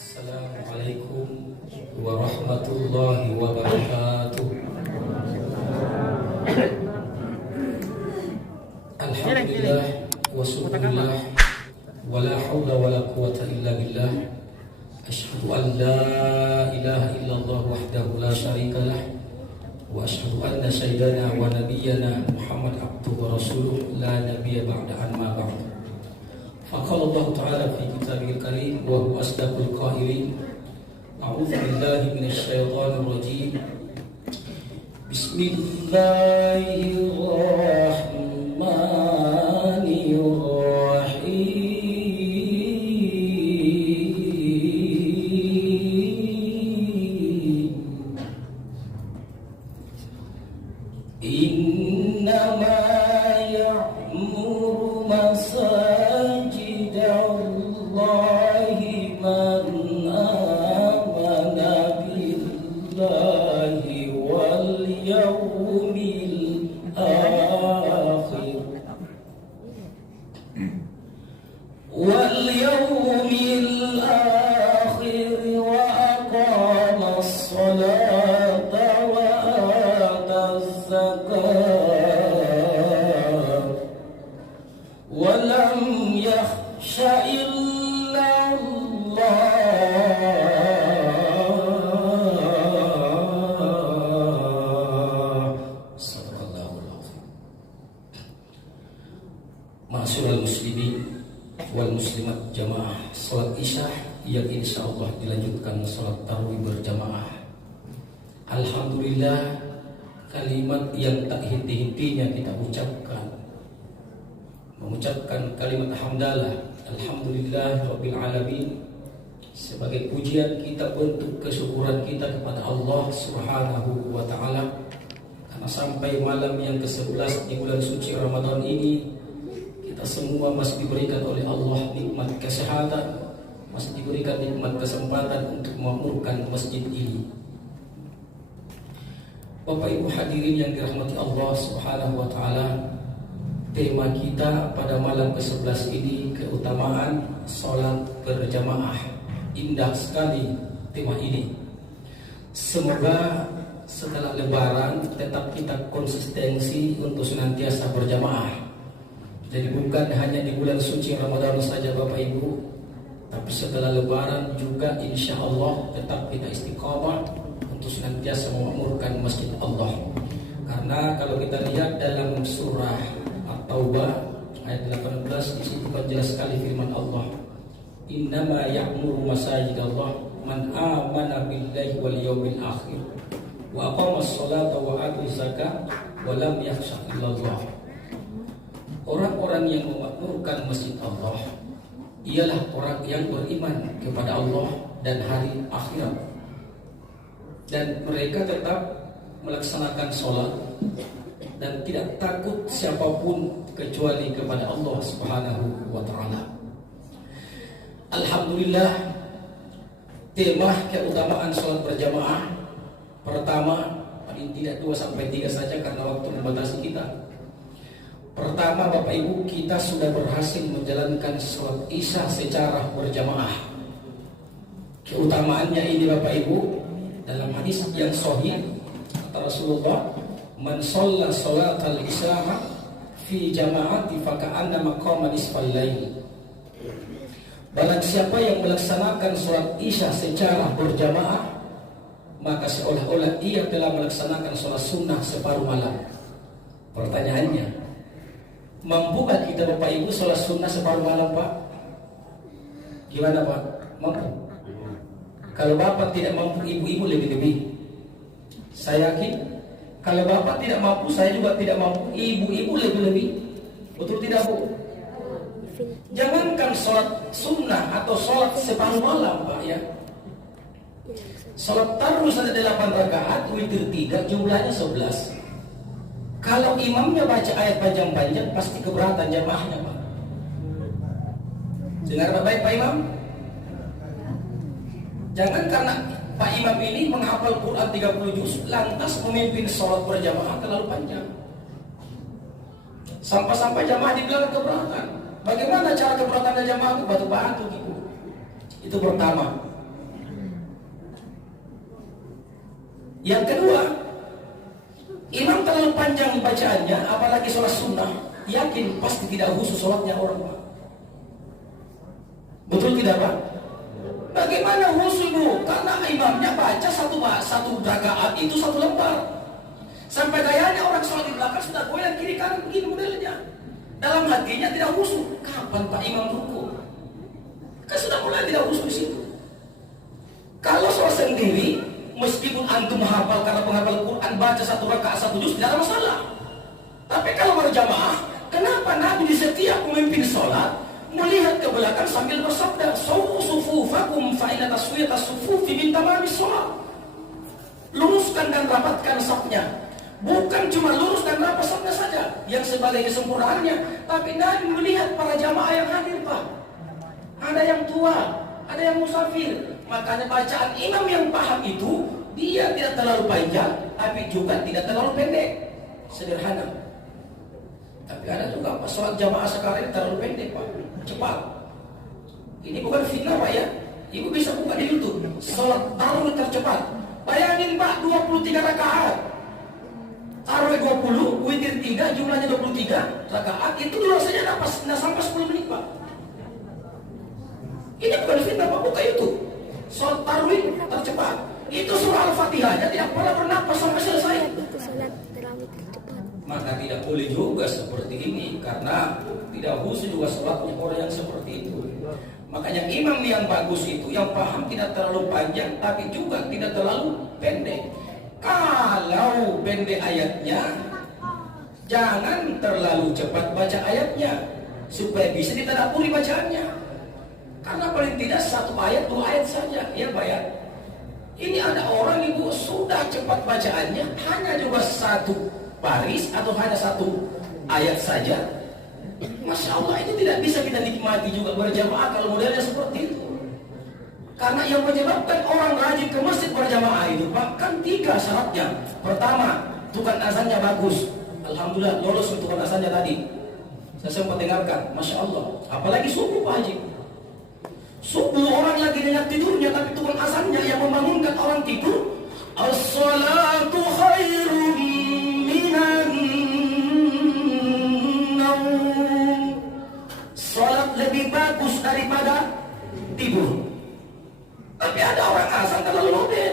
Assalamualaikum warahmatullahi wabarakatuh. Alhamdulillah wa syukurillah wa la hawla wa la quwata illa billah. Asyhadu an la ilaha illallah wahdahu la syarikalah wa asyhadu anna sayyidana wa nabiyyana Muhammad abduhu wa rasuluh la nabiyya ba'da amma ba'd. فقال الله تعالى في كتابه الكريم وهو أصدق القائلين أعوذ بالله من الشيطان الرجيم بسم الله الرحمن الرحيم إنما يعمر مساجد الله من آمن بالله واليوم الآخر وأقام الصلاة وآتى الزكاة ولم يخش إلا الله. Sadaqallahul azim. Ma'asyiral muslimin wal muslimat jamaah salat Isya yang insyaallah dilanjutkan salat tarawih berjamaah. Alhamdulillah, kalimat yang tak henti-hentinya kita mengucapkan kalimat hamdalah alhamdulillah rabbil alamin sebagai pujian kita, bentuk kesyukuran kita kepada Allah Subhanahu wa taala karena sampai malam yang ke-11 di bulan suci Ramadan ini kita semua masih diberikan oleh Allah nikmat kesehatan, masih diberikan nikmat kesempatan untuk memakmurkan masjid ini. Bapak Ibu hadirin yang dirahmati Allah Subhanahu wa taala, tema kita pada malam ke-11 ini keutamaan sholat berjamaah. Indah sekali tema ini. Semoga setelah lebaran tetap kita konsistensi untuk senantiasa berjamaah. Jadi bukan hanya di bulan suci Ramadan saja Bapak Ibu, tapi setelah lebaran juga insya Allah tetap kita istiqamah untuk senantiasa memakmurkan masjid Allah. Karena kalau kita lihat dalam surah Taubah ayat 18 di situ kan jelas sekali firman Allah, innama ya'muru masajidallah man amana billahi wal yawmil akhir wa aqama as-salata wa ata zakat wa lam yakhsha illallah. Orang-orang yang memakmurkan masjid Allah ialah orang yang beriman kepada Allah dan hari akhirat, dan mereka tetap melaksanakan sholat dan tidak takut siapapun kecuali kepada Allah Subhanahu wa taala. Alhamdulillah, tema keutamaan salat berjamaah pertama, paling tidak 2 sampai 3 saja karena waktu membatasi kita. Pertama, Bapak Ibu, kita sudah berhasil menjalankan salat Isya secara berjamaah. Keutamaannya ini Bapak Ibu, dalam hadis yang sahih kata Rasulullah, man shalla salatal isya fi jama'ati faka'annama qama nisfal lail. Barang siapa yang melaksanakan salat Isya secara berjamaah, maka seolah-olah ia telah melaksanakan salat sunnah separuh malam. Pertanyaannya, mampukah kita Bapak Ibu salat sunnah separuh malam, Pak? Gimana Pak? Mampu? Kalau Bapak tidak mampu, ibu-ibu lebih-lebih. Saya yakin kalau Bapak tidak mampu, saya juga tidak mampu, ibu-ibu lebih-lebih. Betul tidak Bu? Jangankan sholat sunnah atau sholat separuh malam Pak ya, sholat tarawih saja 8 rakaat, witir 3, jumlahnya 11. Kalau imamnya baca ayat panjang-panjang, pasti keberatan jamaahnya Pak. Dengar baik Pak Imam? Jangan karena Pak Imam ini menghafal Quran 30 juz lantas memimpin sholat berjamaah terlalu panjang. Sampai-sampai jamaah dibilang keberatan. Bagaimana cara keberatan jamaah itu? Batu-batu gitu. Itu pertama. Yang kedua, imam terlalu panjang bacaannya, apalagi sholat sunnah, yakin pasti tidak khusus sholatnya orang, Pak. Betul tidak, Pak? Bagaimana khusus, Bu? Karena imamnya baca satu rakaat itu satu lembar. Sampai gayanya orang sholat di belakang sudah goyang kiri kanan begini modelnya. Dalam hatinya tidak khusus. Kapan Pak imam ruku? Kan sudah mulai tidak khusus di situ. Kalau sholat sendiri, meskipun antum hafal karena penghafal Quran baca satu rakaat satu juz tidak ada masalah. Tapi kalau berjamaah, kenapa Nabi di setiap memimpin sholat melihat ke belakang sambil bersabda, "Sawu sufufakum fa inna taswiyata sufufi min tamamis sholat." Luruskan dan rapatkan safnya. Bukan cuma lurus dan rapat safnya saja yang sebagai kesempurnaannya, tapi Nabi melihat para jamaah yang hadir, Pak. Ada yang tua, ada yang musafir. Makanya bacaan imam yang paham itu, dia tidak terlalu panjang, tapi juga tidak terlalu pendek. Sederhana. Tapi ada juga Pak, sholat jamaah sekarang ini terlalu pendek, Pak. Cepat. Ini bukan fitnah, Pak ya. Ibu bisa buka di YouTube. Sholat tarawih tercepat. Bayangin Pak, 23 rakaat. Tarawih 20, witir 3, jumlahnya 23 rakaat. Itu durasinya tidak sampai 10 menit, Pak. Ini bukan fitnah, Pak. Buka YouTube. Sholat tarawih tercepat. Itu surah Al-Fatihahnya tidak pernah bernapas sampai selesai. Maka tidak boleh juga seperti ini, karena tidak khusus juga sholatnya orang yang seperti itu. Makanya imam yang bagus itu yang paham tidak terlalu panjang, tapi juga tidak terlalu pendek. Kalau pendek ayatnya, jangan terlalu cepat baca ayatnya, supaya bisa ditadabburi bacaannya. Karena paling tidak satu ayat, 2 ayat saja, ya Pak ya. Ini ada orang ibu sudah cepat bacaannya, hanya juga satu baris atau hanya satu ayat saja. Masya Allah, itu tidak bisa kita nikmati juga berjamaah kalau modelnya seperti itu. Karena yang menyebabkan orang rajin ke masjid berjamaah itu bahkan 3 syaratnya. Pertama, tukang azannya bagus. Alhamdulillah lolos tukang azannya tadi. Saya sempat dengarkan, Masya Allah. Apalagi subuh Pak Haji. Subuh orang lagi nyenyak tidurnya, tapi tukang azannya yang membangunkan orang tidur. As-salatu khairun minan naum. Salat lebih bagus daripada tidur. Tapi ada orang azan terlalu model.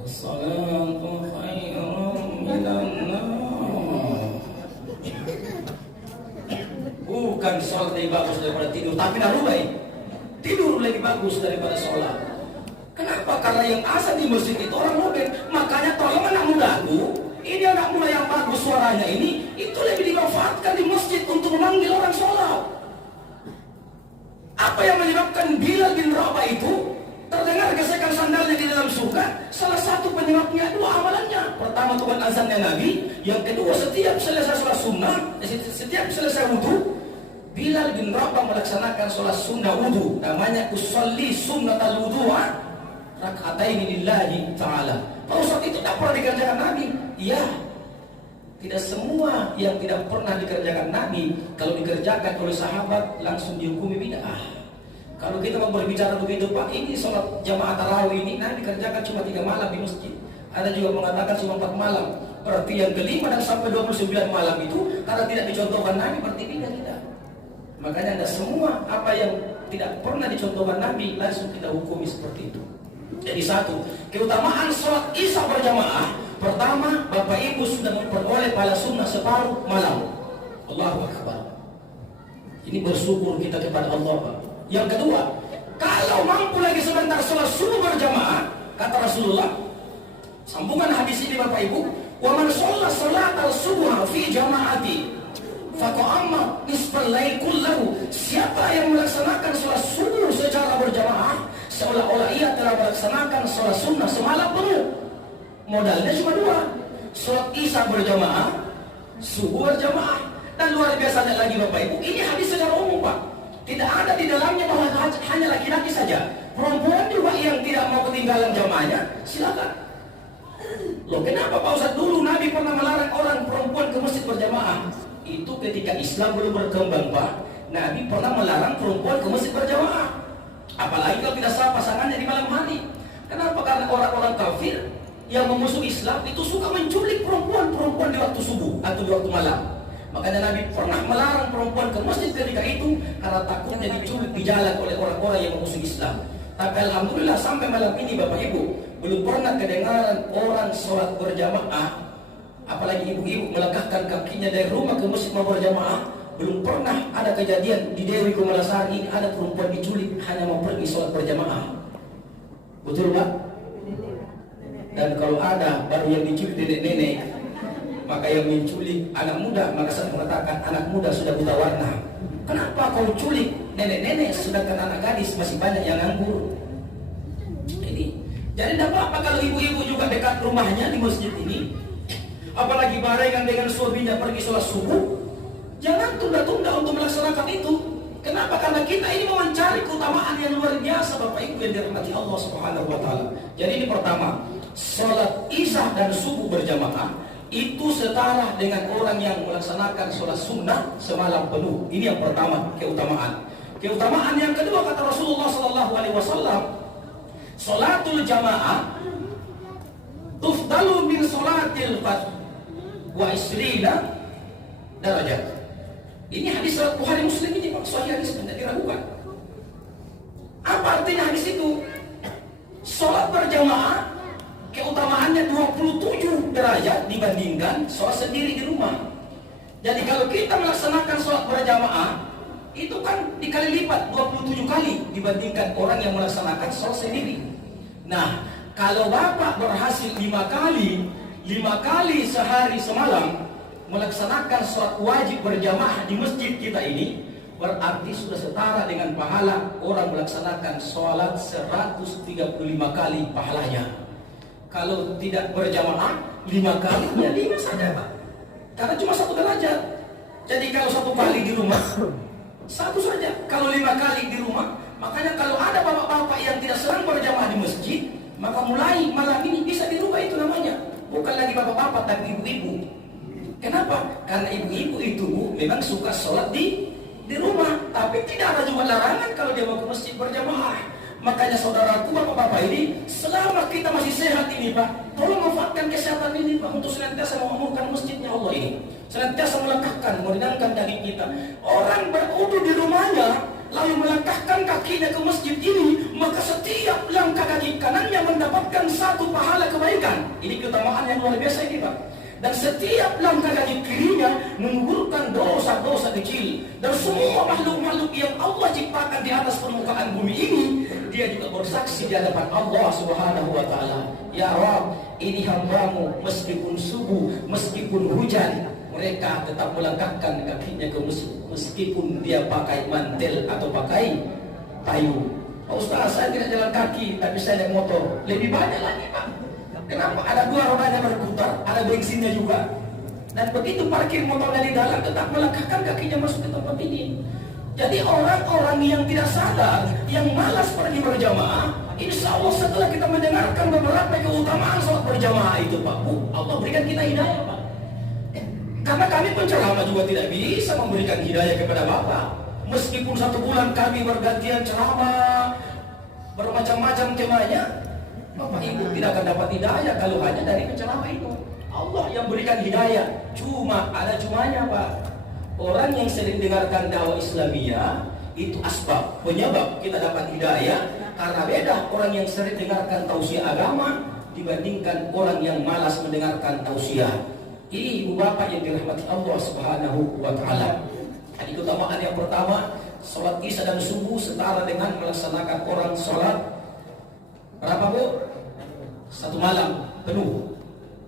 As-salatu khairun minan naum. Bukan salat lebih bagus daripada tidur, tapi dah baik. Tidur lebih bagus daripada sholat. Kenapa? Karena yang azan di masjid itu orang modern. Makanya tolong anak mudaku, ini anak muda yang bagus suaranya ini, itu lebih dimanfaatkan di masjid untuk memanggil orang sholat. Apa yang menyebabkan Bilal bin Rabah itu terdengar gesekan sandalnya di dalam surga? Salah satu penyebabnya 2 amalannya. Pertama, tukang azannya Nabi. Yang kedua, setiap selesai sholat sunnah, setiap selesai wudhu, Bilal bin Rabah melaksanakan sholat sunnah wudu, namanya usolli sunnatal wudu'a rak'ataini lillahi ta'ala. Pak Ustaz, itu tak pernah dikerjakan Nabi? Iya. Tidak semua yang tidak pernah dikerjakan Nabi, kalau dikerjakan oleh sahabat langsung dihukumi bid'ah. Kalau kita mau berbicara begitu Pak, ini sholat jamaah tarawih ini Nabi kerjakan cuma 3 malam di masjid. Ada juga mengatakan cuma 4 malam. Berarti yang kelima dan sampai 29 malam itu karena tidak dicontohkan Nabi, berarti tidak. Makanya tidak semua apa yang tidak pernah dicontohkan Nabi langsung kita hukumi seperti itu. Jadi satu, keutamaan sholat isya berjamaah. Pertama, Bapak Ibu sudah memperoleh pahala sunnah separuh malam. Allahu Akbar. Ini bersyukur kita kepada Allah, Pak. Yang kedua, kalau mampu lagi sebentar sholat subuh berjamaah, kata Rasulullah, sambungan hadis ini Bapak Ibu, wa man shalla salatal subuh fi jama'ati faqama nisfal lail kullahu. Siapa yang melaksanakan sholat subuh secara berjamaah, seolah-olah ia telah melaksanakan sholat sunnah semalam penuh. Modalnya cuma 2, sholat isya berjamaah, subuh berjamaah. Dan luar biasanya lagi Bapak Ibu, ini hadis secara umum Pak. Tidak ada di dalamnya bahwa hanya laki-laki saja. Perempuan juga yang tidak mau ketinggalan jamaahnya, silakan. Loh kenapa Pak Ustaz? Dulu Nabi pernah melarang orang perempuan ke masjid berjamaah. Itu ketika Islam belum berkembang Pak. Nabi pernah melarang perempuan ke masjid berjamaah. Apalagi kalau tidak sah pasangannya di malam hari. Kenapa? Karena orang-orang kafir yang memusuhi Islam itu suka menculik perempuan-perempuan di waktu subuh atau di waktu malam. Makanya Nabi pernah melarang perempuan ke masjid ketika itu karena takutnya diculik di jalan oleh orang-orang yang memusuhi Islam. Tapi alhamdulillah sampai malam ini Bapak Ibu belum pernah kedengaran orang sholat berjamaah, apalagi ibu-ibu melangkahkan kakinya dari rumah ke masjid mau berjamaah. Belum pernah ada kejadian di Dewi Kumalasari ini ada perempuan diculik hanya mau pergi sholat berjamaah. Betul Pak? Dan kalau ada baru yang diculik nenek-nenek, maka yang menculik anak muda, maka saya mengatakan anak muda sudah buta warna. Kenapa kau culik nenek-nenek sedangkan anak gadis masih banyak yang nganggur? Ini. Jadi tidak apa-apa kalau ibu-ibu juga dekat rumahnya di masjid ini, apalagi barengan dengan suaminya pergi sholat subuh, jangan tunda-tunda untuk melaksanakan itu. Kenapa? Karena kita ini mau mencari keutamaan yang luar biasa Bapak Ibu yang dirahmati Allah Subhanahu wa taala. Jadi ini pertama, sholat Isya dan subuh berjamaah itu setara dengan orang yang melaksanakan sholat sunnah semalam penuh. Ini yang pertama, keutamaan. Keutamaan yang kedua kata Rasulullah SAW, sholatul jamaah tufdalu min sholatil fard wa isrina darajat. Ini hadis Bukhari Muslim ini Pak, sahih hadis tidak diragukan. Apa artinya hadis itu? Sholat berjamaah keutamaannya 27 derajat dibandingkan sholat sendiri di rumah. Jadi kalau kita melaksanakan sholat berjamaah itu kan dikali lipat 27 kali dibandingkan orang yang melaksanakan sholat sendiri. Nah, kalau Bapak berhasil 5 kali sehari semalam melaksanakan sholat wajib berjamaah di masjid kita ini, berarti sudah setara dengan pahala orang melaksanakan sholat 135 kali pahalanya. Kalau tidak berjamaah 5 kali, ya 5 saja Pak, karena cuma 1 derajat. Jadi kalau 1 kali di rumah 1 saja, kalau 5 kali di rumah. Makanya kalau ada bapak-bapak yang tidak sering berjamaah di masjid, maka mulai malam ini bisa dirubah itu namanya. Bukan lagi bapak-bapak tapi ibu-ibu. Kenapa? Karena ibu-ibu itu memang suka sholat di rumah, tapi tidak ada juga larangan kalau dia mau ke masjid berjamaah. Makanya saudaraku, bapak-bapak ini, selama kita masih sehat ini Pak, tolong manfaatkan kesehatan ini Pak untuk senantiasa mengamalkan masjidnya Allah ini, senantiasa melangkahkan, meringankan daging kita. Orang berwudu di rumahnya lalu melangkahkan kakinya ke masjid ini, maka setiap langkah kaki kanannya mendapatkan 1 pahala kebaikan. Ini keutamaan yang luar biasa ini Pak. Dan setiap langkah kaki kirinya menggugurkan dosa-dosa kecil. Dan semua makhluk-makhluk yang Allah ciptakan di atas permukaan bumi ini, dia juga bersaksi di hadapan Allah Subhanahu wa taala. Ya Rabb, ini hambamu meskipun subuh, meskipun hujan, mereka tetap melangkahkan kakinya ke masjid meskipun dia pakai mantel atau pakai payung. Pak Ustaz, saya tidak jalan kaki tapi saya naik motor. Lebih banyak lagi Pak. Kenapa? Ada 2 rodanya berputar, ada bensinnya juga. Dan begitu parkir motornya di dalam, tetap melangkahkan kakinya masuk ke tempat ini. Jadi orang-orang yang tidak sadar, yang malas pergi berjamaah, insya Allah setelah kita mendengarkan beberapa keutamaan sholat berjamaah itu Pak Bu, Allah berikan kita hidayah Pak. Karena kami penceramah juga tidak bisa memberikan hidayah kepada Bapak. Meskipun 1 bulan kami bergantian ceramah, bermacam-macam temanya, Bapak Ibu tidak akan dapat hidayah kalau hanya dari penceramah itu. Allah yang berikan hidayah, cumanya Pak. Orang yang sering dengarkan dakwah Islamiyah itu asbab, penyebab kita dapat hidayah. Karena beda orang yang sering dengarkan tausiah agama dibandingkan orang yang malas mendengarkan tausiah. Ini ibu bapak yang dirahmati Allah Subhanahu wa taala. Jadi keutamaan yang pertama, sholat Isya dan subuh setara dengan melaksanakan orang sholat berapa Bu? 1 malam penuh.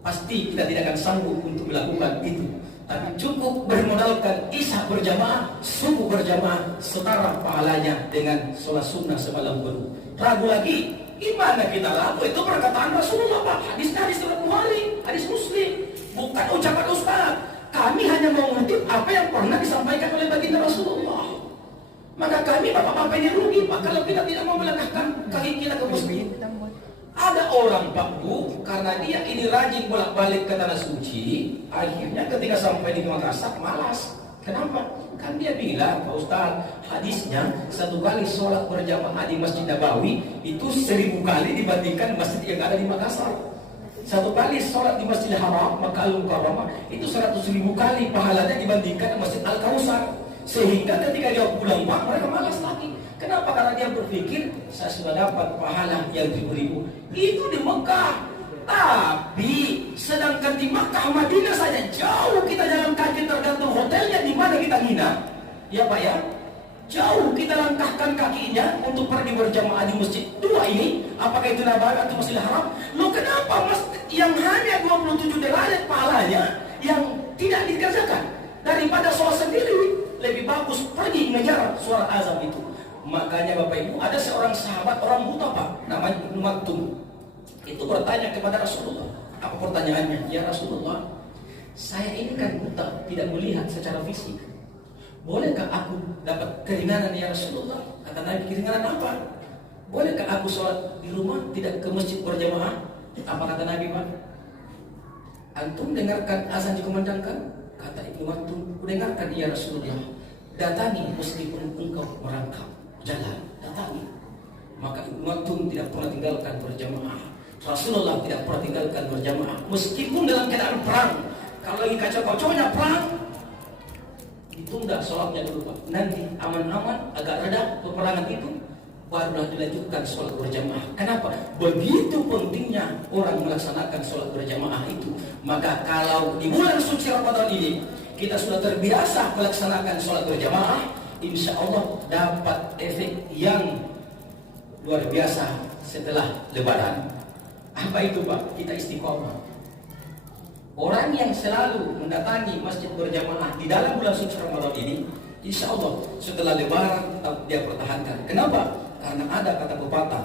Pasti kita tidak akan sanggup untuk melakukan itu. Tapi cukup bermodalkan Isya berjamaah, subuh berjamaah, setara pahalanya dengan sholat sunnah semalam penuh. Ragu lagi, gimana kita laku? Itu perkataan Rasulullah Pak. Hadis riwayat Bukhari, hadis Muslim, bukan ucapan Ustaz. Kami hanya mengutip apa yang pernah disampaikan oleh baginda Rasulullah. Maka kami bapak-bapak ini rugi Pak kalau kita tidak mau melangkahkan kaki kita ke masjid. Ada orang Pak Bu, karena dia ini rajin bolak-balik ke tanah suci, akhirnya ketika sampai di Makassar malas. Kenapa? Kan dia bilang Pak Ustaz, hadisnya 1 kali sholat berjamaah di Masjid Nabawi itu 1000 kali dibandingkan masjid yang ada di Makassar. Satu kali sholat di Masjidil Haram Makkah Al-Mukarramah itu 100.000 kali pahalanya dibandingkan Masjid Al-Kausar. Sehingga ketika dia pulang Pak, mereka malas lagi. Kenapa? Karena dia berpikir saya sudah dapat pahala yang ribu-ribu. Itu di Mekah. Tapi sedangkan di Makkah Madinah saja jauh kita jalan kaki, tergantung hotelnya di mana kita nginap. Ya Pak ya. Jauh kita langkahkan kakinya untuk pergi berjamaah di masjid dua ini. Apakah itu Nabawi atau Masjidil Haram? Loh kenapa masjid yang hanya 27 derajat pahalanya yang tidak dikerjakan? Daripada sholat sendiri, lebih bagus pergi mengejar suara azan itu. Makanya Bapak Ibu, ada seorang sahabat orang buta Pak, namanya Ibnu Maktum. Itu bertanya kepada Rasulullah. Apa pertanyaannya? Ya Rasulullah, saya ini kan buta, tidak melihat secara fisik. Bolehkah aku dapat keringanan ya Rasulullah? Kata Nabi, keringanan apa? Bolehkah aku sholat di rumah, tidak ke masjid berjamaah? Apa kata Nabi Pak? Antum dengarkan azan dikumandangkan? Kata Ibnu Maktum, dengarkan ya Rasulullah. Datangi meskipun engkau merangkap jalan, datangi. Maka Ibnu Maktum tidak pernah tinggalkan berjamaah. Rasulullah tidak pernah tinggalkan berjamaah meskipun dalam keadaan perang. Kalau lagi kacau-kacaunya perang, ditunda sholatnya dulu Pak. Nanti aman-aman agak reda peperangan itu, barulah dilanjutkan sholat berjamaah. Kenapa? Begitu pentingnya orang melaksanakan sholat berjamaah itu. Maka kalau di bulan suci Ramadan ini kita sudah terbiasa melaksanakan sholat berjamaah, insya Allah dapat efek yang luar biasa setelah Lebaran. Apa itu Pak? Kita istiqomah. Orang yang selalu mendatangi masjid berjamaah di dalam bulan suci Ramadan ini, insya Allah setelah Lebaran tetap dia pertahankan. Kenapa? Karena ada kata pepatah,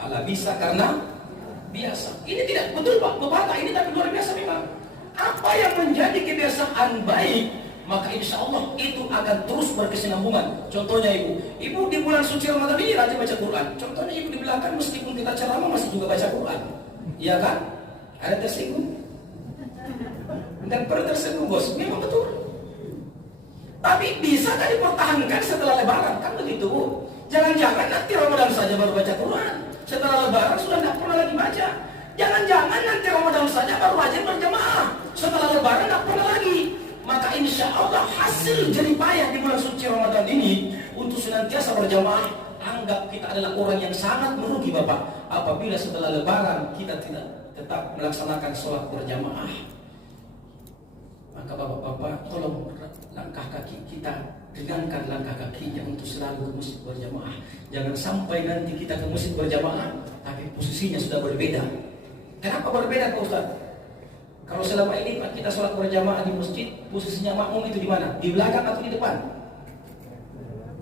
ala bisa karena biasa. Ini tidak betul Pak, pepatah ini tapi luar biasa memang. Apa yang menjadi kebiasaan baik, maka insya Allah itu akan terus berkesinambungan. Contohnya ibu di bulan suci Ramadan ini rajin baca Quran. Contohnya ibu di belakang meskipun kita ceramah masih juga baca Quran, iya kan? Ada tersinggung? Dan perlu tersinggung bos, memang betul. Tapi bisa kan dipertahankan setelah Lebaran, kan begitu Bu? Jangan-jangan nanti Ramadan saja baru baca Quran, setelah Lebaran sudah tidak pernah lagi baca. Jangan-jangan nanti Ramadan saja baru rajin berjamaah, setelah Lebaran tidak pernah lagi. Maka insya Allah hasil jerih payah di bulan suci Ramadan ini untuk senantiasa berjamaah, anggap kita adalah orang yang sangat merugi Bapak apabila setelah Lebaran kita tidak tetap melaksanakan sholat berjamaah. Maka Bapak-bapak tolong langkah kaki kita, ringankan langkah kakinya untuk selalu ke masjid berjamaah. Jangan sampai nanti kita ke masjid berjamaah tapi posisinya sudah berbeda. Kenapa berbeda Pak Ustaz? Kalau selama ini Pak kita sholat berjamaah di masjid, posisinya makmum itu di mana? Di belakang atau di depan?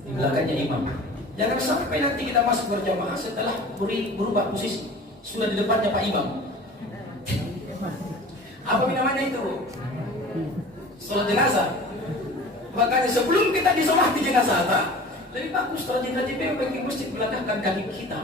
Di belakangnya imam. Jangan sampai nanti kita masuk berjamaah setelah berubah posisi, sudah di depannya Pak Imam. Apa namanya itu? Sholat jenazah. Makanya sebelum kita disolati jenazah, lebih bagus rajin-rajin pergi masjid belakangkan kaki kita.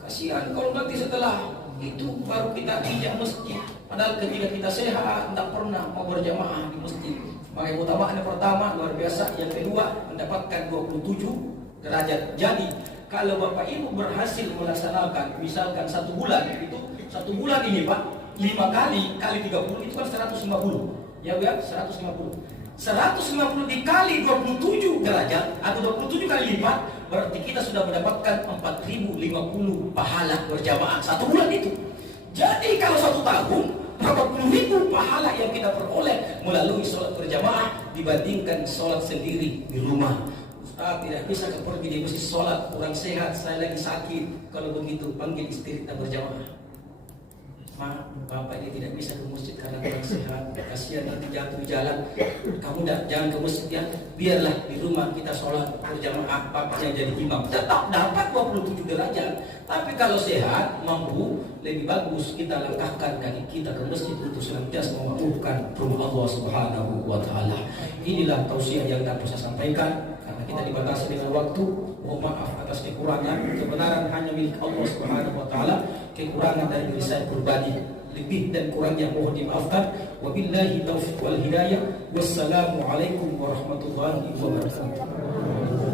Kasihan kalau nanti setelah itu baru kita injak masjid. Padahal ketika kita sehat, tidak pernah mau berjamaah di masjid. Makanya utama yang pertama luar biasa, yang kedua mendapatkan 27 derajat. Jadi kalau Bapak Ibu berhasil melaksanakan misalkan 1 bulan, itu 1 bulan ini Pak 5 kali 30 itu kan 150. Ya Bu ya, 150. 150 dikali 27 derajat atau 27 kali lipat, berarti kita sudah mendapatkan 4050 pahala berjamaah 1 bulan itu. Jadi kalau 1 tahun 40.000 pahala yang kita peroleh melalui sholat berjamaah dibandingkan sholat sendiri di rumah. Ustaz tidak bisa pergi di masjid sholat, kurang sehat, saya lagi sakit. Kalau begitu panggil istri kita berjamaah. Maaf, Bapak ini tidak bisa ke masjid karena kurang sehat. Kasihan nanti jatuh di jalan. Kamu jangan ke masjid ya. Biarlah di rumah kita sholat berjamaah, Bapak yang jadi imam. Tetap dapat 27 derajat. Tapi kalau sehat, mampu, lebih bagus kita langkahkan kaki kita ke masjid untuk senantiasa memakmurkan rumah Allah Subhanahu wa Ta'ala. Inilah tausiah yang dapat saya sampaikan. Karena kita dibatasi dengan waktu, mohon maaf atas kekurangan. Kebenaran hanya milik Allah Subhanahu wa Ta'ala. Kekurangan dari diri saya pribadi, lebih dan kurangnya mohon dimaafkan. Wabillahi taufiq wal hidayah. Wassalamualaikum warahmatullahi wabarakatuh.